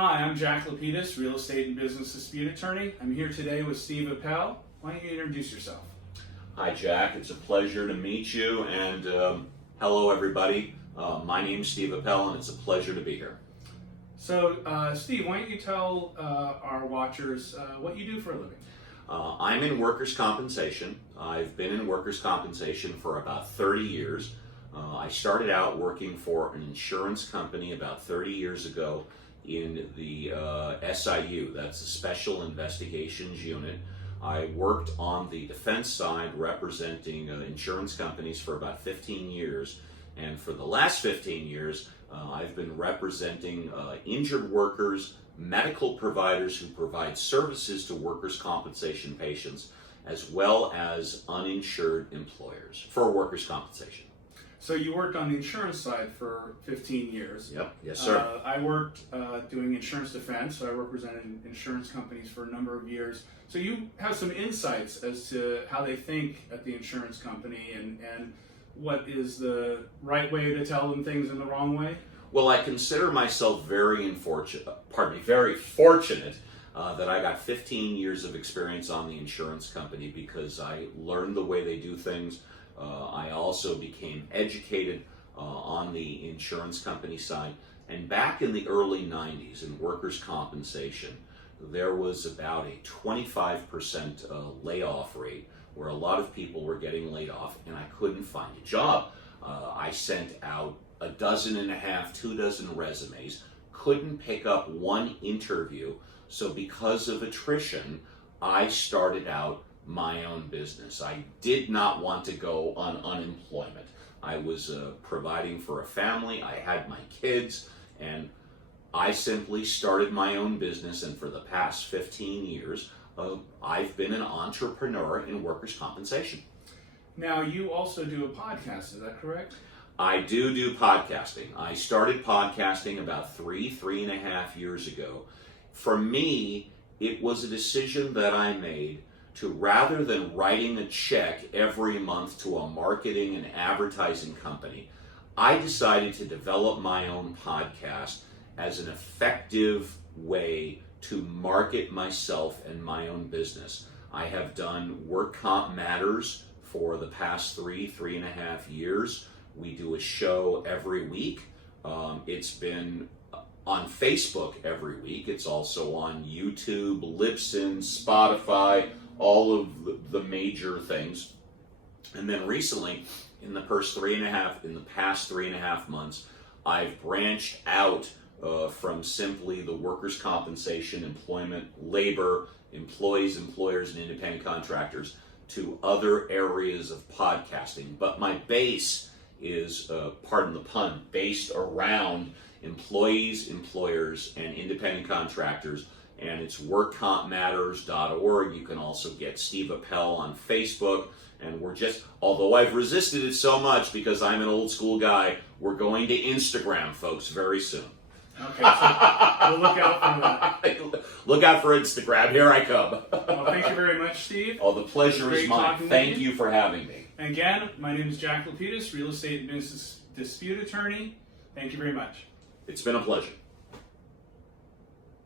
Hi, I'm Jack LaPedis, real estate and business dispute attorney. I'm here today with Steve Appell. Why don't you introduce yourself? Hi, Jack. It's a pleasure to meet you, and hello, everybody. My name's Steve Appell, and it's a pleasure to be here. So, Steve, why don't you tell our watchers what you do for a living? I'm in workers' compensation. I've been in workers' compensation for about 30 years. I started out working for an insurance company about 30 years ago in the SIU, that's the Special Investigations Unit. I worked on the defense side representing insurance companies for about 15 years, and for the last 15 years I've been representing injured workers, medical providers who provide services to workers' compensation patients, as well as uninsured employers for workers' compensation. So you worked on the insurance side for 15 years. Yep. Yes, sir. I worked doing insurance defense, so I represented insurance companies for a number of years. So you have some insights as to how they think at the insurance company and what is the right way to tell them things in the wrong way? Well, I consider myself very fortunate that I got 15 years of experience on the insurance company because I learned the way they do things. I also became educated on the insurance company side. And back in the early 90s in workers' compensation, there was about a 25% layoff rate where a lot of people were getting laid off and I couldn't find a job. I sent out 1.5, 2 dozen resumes, couldn't pick up one interview. So because of attrition, I started out my own business. I did not want to go on unemployment. I was providing for a family, I had my kids, and I simply started my own business, and for the past 15 years, I've been an entrepreneur in workers' compensation. Now, you also do a podcast, is that correct? I do podcasting. I started podcasting about 3.5 years ago. For me, it was a decision that I made to, rather than writing a check every month to a marketing and advertising company, I decided to develop my own podcast as an effective way to market myself and my own business. I have done Work Comp Matters for the past 3.5 years. We do a show every week. It's been on Facebook every week. It's also on YouTube, Libsyn, Spotify, all of the major things. And then recently, in the past 3.5 months, I've branched out from simply the workers' compensation, employment, labor, employees, employers, and independent contractors to other areas of podcasting. But my base is, pardon the pun, based around employees, employers, and independent contractors. And it's workcompmatters.org. You can also get Steve Appell on Facebook. And we're just, although I've resisted it so much because I'm an old school guy, we're going to Instagram, folks, very soon. Okay, so we'll look out for that. Look out for Instagram. Here I come. Well, thank you very much, Steve. Oh, the pleasure is mine. Thank you for having me. And again, my name is Jack LaPedis, real estate and business dispute attorney. Thank you very much. It's been a pleasure.